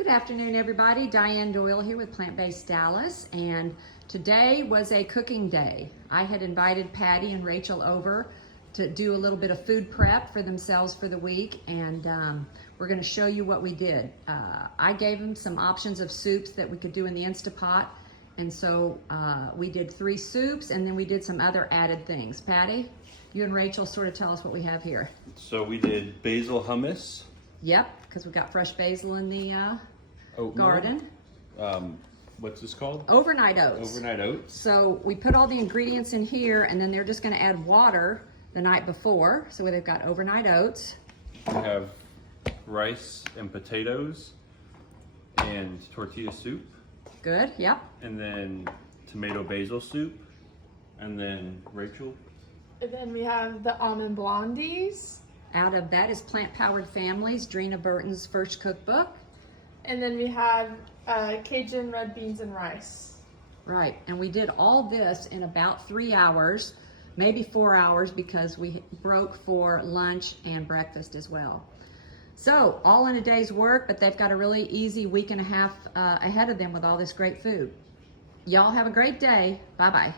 Good afternoon, everybody. Diane Doyle here with Plant-Based Dallas, and today was a cooking day. I had invited Paddy and Rachael over to do a little bit of food prep for themselves for the week, and we're going to show you what we did. I gave them some options of soups that we could do in the Instapot, and so we did 3 soups, and then we did some other added things. Paddy, you and Rachael sort of tell us what we have here. So we did basil hummus. Yep, because we got fresh basil in the Oatmeal. garden. What's this called? Overnight oats. Overnight oats. So we put all the ingredients in here, and then they're just going to add water the night before. So they've got overnight oats. We have rice and potatoes and tortilla soup. Good, yep. And then tomato basil soup. And then Rachael. And then we have the almond blondies. Out of that is Plant Powered Families, Drina Burton's first cookbook. And then we have Cajun red beans and rice. Right, and we did all this in about 3 hours, maybe 4 hours, because we broke for lunch and breakfast as well. So, all in a day's work, but they've got a really easy week and a half ahead of them with all this great food. Y'all have a great day. Bye-bye.